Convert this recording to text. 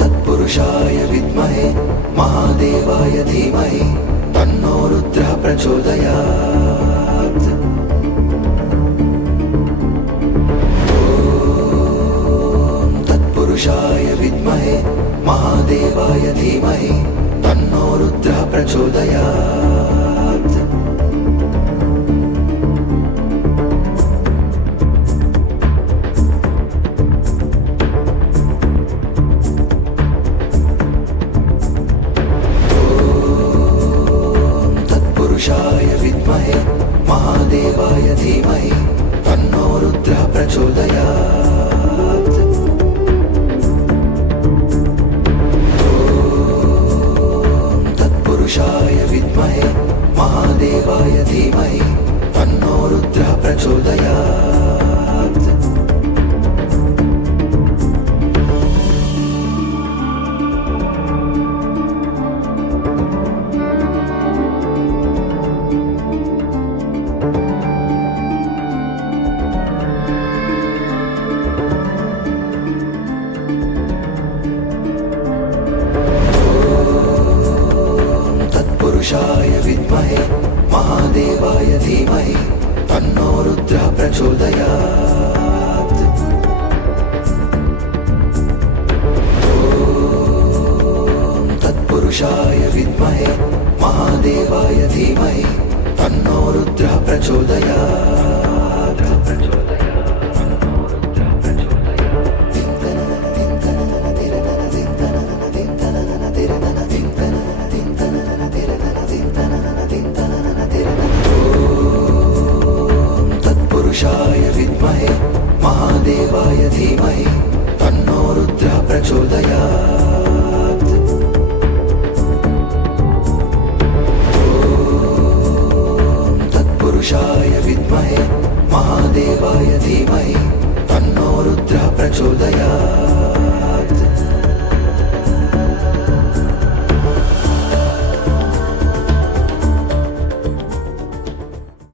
तत्पुरुषाय विद्महे महादेवाय धीमहि तन्नो रुद्रः प्रचोदयात्। तत्पुरुषाय विद्महे महादेवाय धीमहि तन्नो रुद्रः प्रचोदयात्। तत्पुरुषाय विद्महे महादेवाय धीमहि तन्नो रुद्रः प्रचोदयात्। तत्पुरुषाय विद्महे महादेवाय धीमहि तन्नो रुद्रः प्रचोदयात्। तत्पुरुषाय विद्महे महादेवाय धीमहि तन्नो रुद्रः प्रचोदयात्। तत्पुरुषाय विद्महे महादेवाय धीमहि तन्नो रुद्रः प्रचोदयात्। तत्पुरुषाय विद्महे महादेवाय धीमहि तन्नो रुद्रः प्रचोदयात्। तत्पुरुषाय विद्महे महादेवाय धीमहि तन्नो रुद्रः प्रचोदयात्।